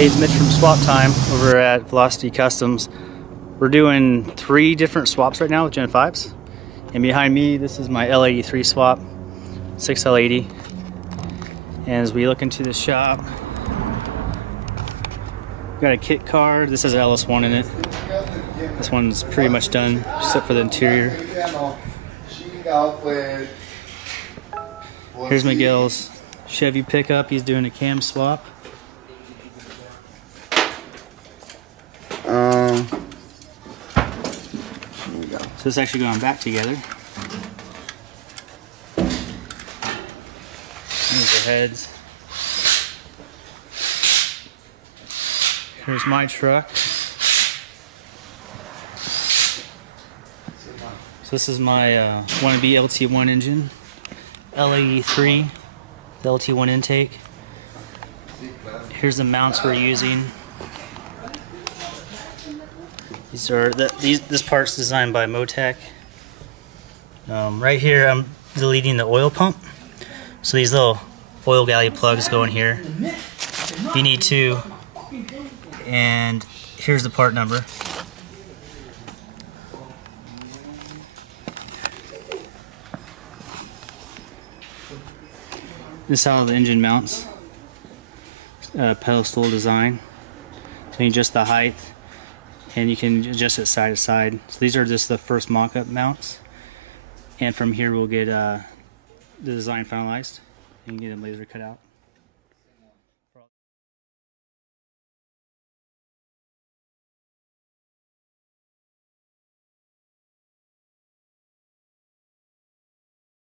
Hey, it's Mitch from Swap Time over at Velocity Customs. We're doing 3 different swaps right now with Gen 5s. And behind me, this is my L83 swap, 6L80. And as we look into the shop, we got a kit card. This has an LS1 in it. This one's pretty much done, except for the interior. Here's Miguel's Chevy pickup. He's doing a cam swap. So it's actually going back together. Here's the heads. Here's my truck. So this is my wannabe LT1 engine, L83, the LT1 intake. Here's the mounts we're using. These are this part's designed by Motec. Right here, I'm deleting the oil pump. So these little oil galley plugs go in here. You need 2, and here's the part number. This is how the engine mounts. Pedestal design. So you adjust the height, and you can adjust it side to side. So these are just the first mock-up mounts, and from here we'll get the design finalized and get them laser cut out.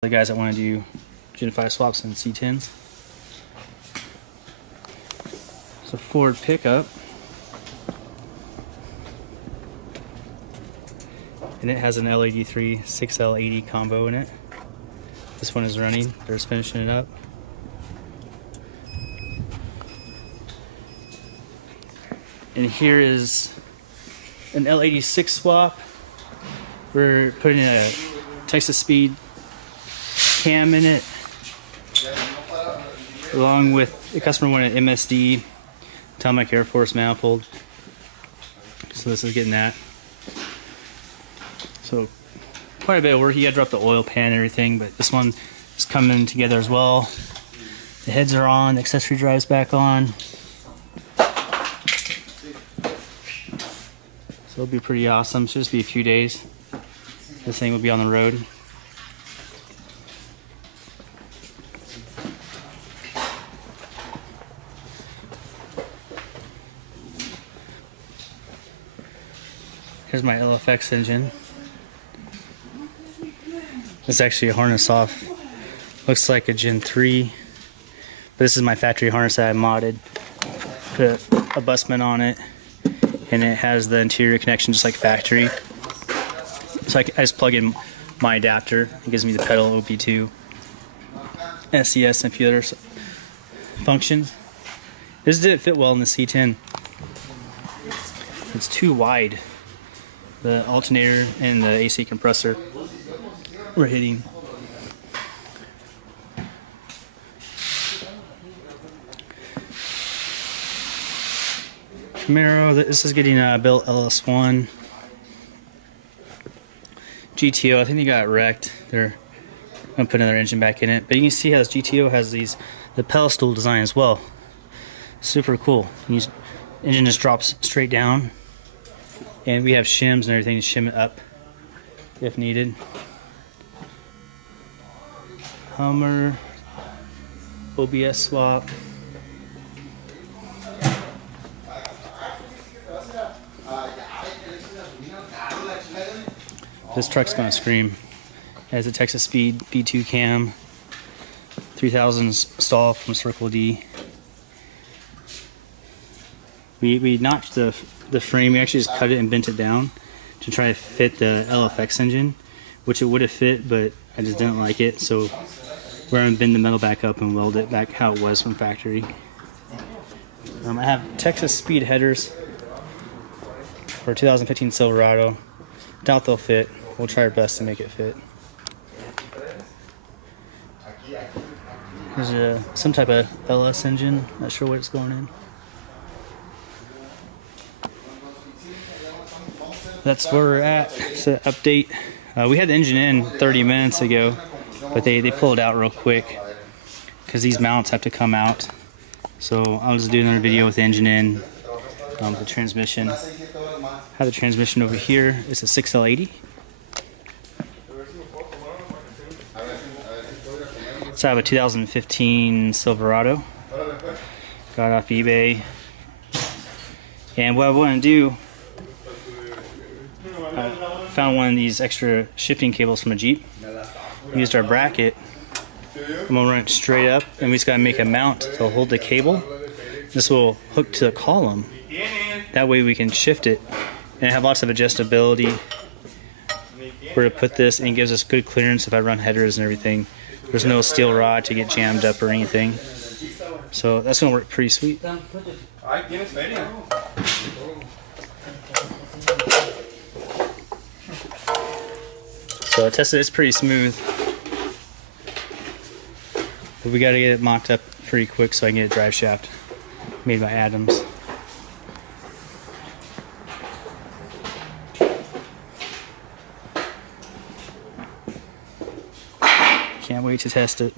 The guys that want to do Gen 5 swaps and C10s. It's a Ford pickup. And it has an L83 6L80 combo in it. This one is running. They're just finishing it up. And here is an L86 swap. We're putting a Texas Speed cam in it, along with the customer wanted MSD Atomic Air Force manifold. So this is getting that. So quite a bit of work. You gotta drop the oil pan and everything, but this one is coming together as well. The heads are on, the accessory drive's back on. So it'll be pretty awesome. Should just be a few days. This thing will be on the road. Here's my LFX engine. It's actually a harness off. Looks like a Gen 3. But this is my factory harness that I modded. Put a busman on it. And it has the interior connection just like factory. So I just plug in my adapter. It gives me the pedal OP2, SCS, and a few other functions. This didn't fit well in the C10. It's too wide. The alternator and the AC compressor we're hitting. Camaro, this is getting built LS1. GTO, I think they got wrecked. They're gonna put another engine back in it. But you can see how this GTO has the pedestal design as well. Super cool. Engine just drops straight down. And we have shims and everything to shim it up if needed. Hummer, OBS swap. This truck's gonna scream. It has a Texas Speed B2 cam, 3000 stall from Circle D. We notched the frame. We actually just cut it and bent it down to try to fit the LFX engine, which it would have fit, but I just didn't like it. So we're gonna bend the metal back up and weld it back how it was from factory. I have Texas Speed headers for 2015 Silverado. Doubt they'll fit. We'll try our best to make it fit. There's some type of LS engine. Not sure what it's going in. that's where we're at. So update. We had the engine in 30 minutes ago, but they pulled out real quick because these mounts have to come out. So I'll just do another video with the engine in, the transmission. I have the transmission over here. It's a 6L80. So I have a 2015 Silverado. Got it off eBay. And what I want to do, I found one of these extra shifting cables from a Jeep. Used our bracket. I'm gonna run it straight up, and we just gotta make a mount to hold the cable. This will hook to the column. That way we can shift it, and have lots of adjustability where to put this, and it gives us good clearance if I run headers and everything. There's no steel rod to get jammed up or anything. So that's gonna work pretty sweet. So I tested it's pretty smooth. But we gotta get it mocked up pretty quick so I can get a drive shaft made by Adams. Can't wait to test it.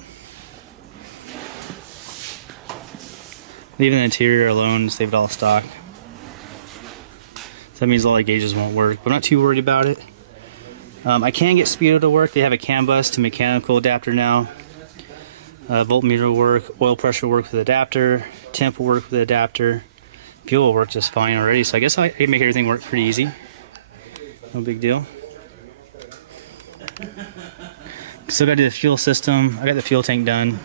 Leaving the interior alone, saved all stock. So that means all the gauges won't work, but I'm not too worried about it. I can get Speedo to work. They have a CAN bus to mechanical adapter now. Voltmeter will work, oil pressure will work with the adapter, temp will work with the adapter, fuel will work just fine already. So I guess I can make everything work pretty easy. No big deal. Still got to do the fuel system. I got the fuel tank done.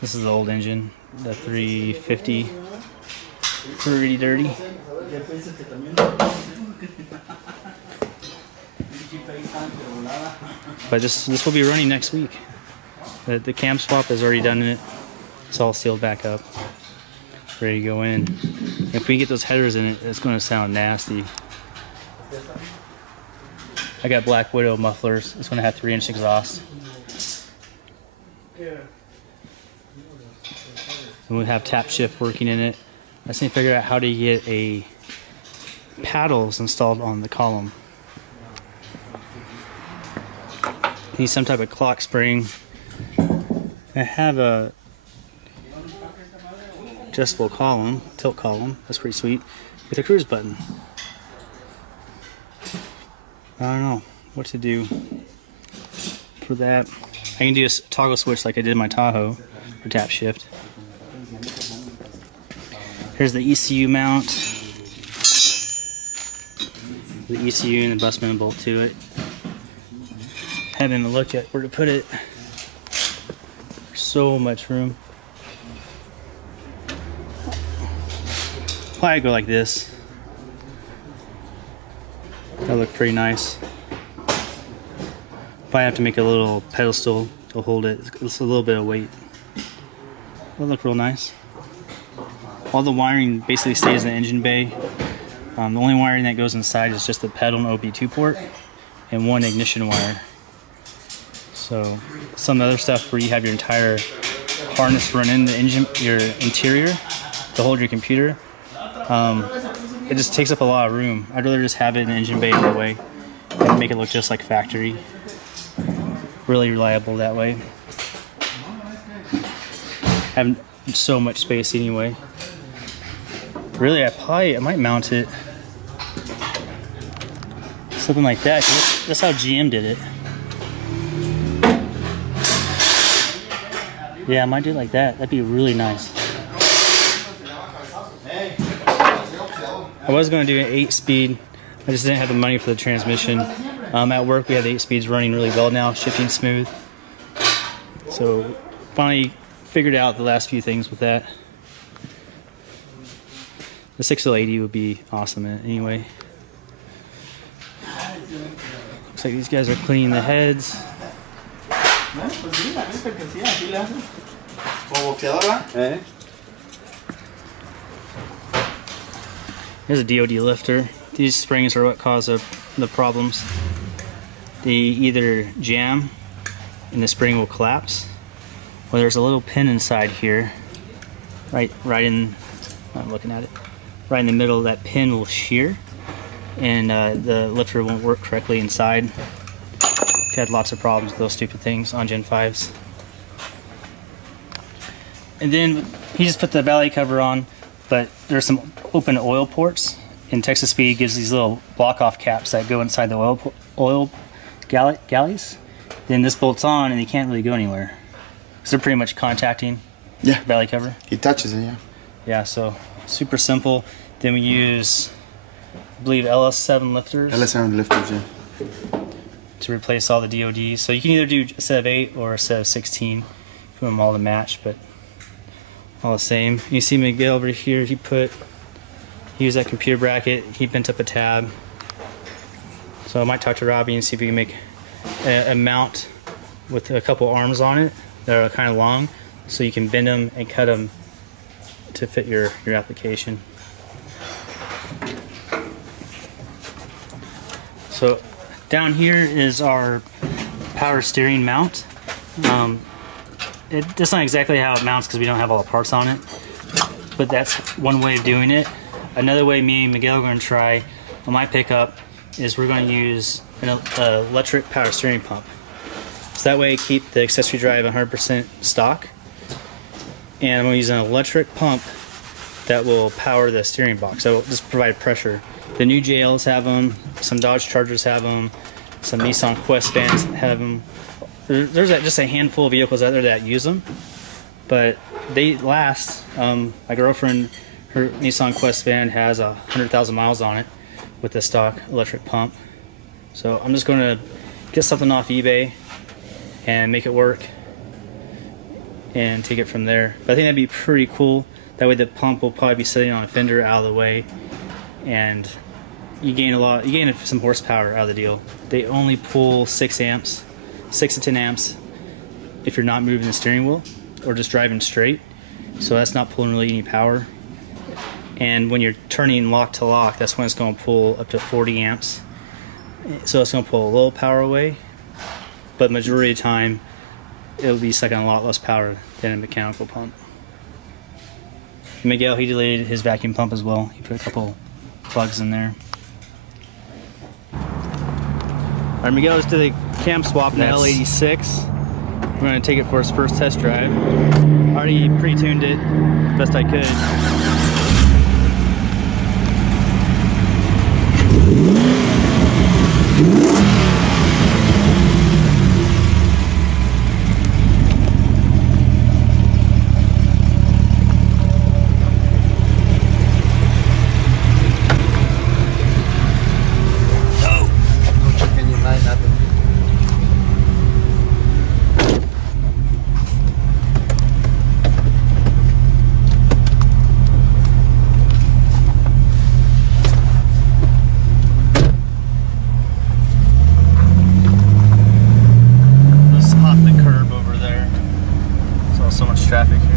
This is the old engine, the 350. Pretty dirty. But this will be running next week. The cam swap is already done in it. It's all sealed back up, ready to go in. If we get those headers in it, it's going to sound nasty. I got Black Widow mufflers. It's going to have 3-inch exhaust. And we have tap shift working in it. I just need to figure out how to get a paddles installed on the column. Need some type of clock spring. I have a adjustable column, tilt column. That's pretty sweet. With a cruise button. I don't know what to do for that. I can do a toggle switch like I did in my Tahoe for tap shift. Here's the ECU mount. The ECU and the busman bolt to it. Haven't even looked at where to put it. There's so much room. Probably go like this. That'll look pretty nice. Probably have to make a little pedestal to hold it. It's a little bit of weight. That'll look real nice. All the wiring basically stays in the engine bay. The only wiring that goes inside is just the pedal and OB2 port and one ignition wire. So some other stuff where you have your entire harness run in the engine, your interior to hold your computer, it just takes up a lot of room. I'd rather just have it in the engine bay that way and make it look just like factory. Really reliable that way. Have so much space anyway. Really, I might mount it something like that. That's how GM did it. Yeah, I might do it like that. That'd be really nice. I was going to do an 8-speed. I just didn't have the money for the transmission. At work, we have 8 speeds running really well now, shifting smooth. So finally figured out the last few things with that. The 6L80 would be awesome anyway. Looks like these guys are cleaning the heads. Here's a DOD lifter. These springs are what cause the problems. They either jam and the spring will collapse, or there's a little pin inside here, right in, I'm looking at it, right in the middle. That pin will shear, and the lifter won't work correctly inside. I've had lots of problems with those stupid things on Gen 5s. And then he just put the valley cover on, but there's some open oil ports, and Texas Speed gives these little block-off caps that go inside the oil galleys. Then this bolts on, and you can't really go anywhere. So they're pretty much contacting the valley cover. He touches it, yeah. Yeah, so super simple. Then we use, I believe, LS7 lifters. LS7 lifters, yeah. To replace all the DODs. So you can either do a set of 8 or a set of 16 if you want them all to match, but all the same. You see Miguel over here, he used that computer bracket, he bent up a tab. So I might talk to Robbie and see if we can make a mount with a couple arms on it that are kind of long, so you can bend them and cut them to fit your application. So down here is our power steering mount. That's not exactly how it mounts because we don't have all the parts on it, but that's one way of doing it. Another way me and Miguel are going to try on my pickup is we're going to use an electric power steering pump. So that way keep the accessory drive 100% stock. And I'm going to use an electric pump that will power the steering box. So it'll just provide pressure. The new JLs have them, some Dodge Chargers have them, some Nissan Quest vans have them. There's just a handful of vehicles out there that use them, but they last. My girlfriend, her Nissan Quest van has 100,000 miles on it with the stock electric pump. So I'm just going to get something off eBay and make it work and take it from there. But I think that'd be pretty cool. That way the pump will probably be sitting on a fender out of the way, and you gain some horsepower out of the deal. They only pull 6 to 10 amps if you're not moving the steering wheel or just driving straight. So that's not pulling really any power. And when you're turning lock to lock, that's when it's going to pull up to 40 amps. So it's going to pull a little power away, but majority of the time it'll be sucking a lot less power than a mechanical pump. Miguel, he deleted his vacuum pump as well. He put a couple plugs in there. Alright, Miguel just did a cam swap in the L86. We're going to take it for his first test drive. Already pre-tuned it best I could. So much traffic here.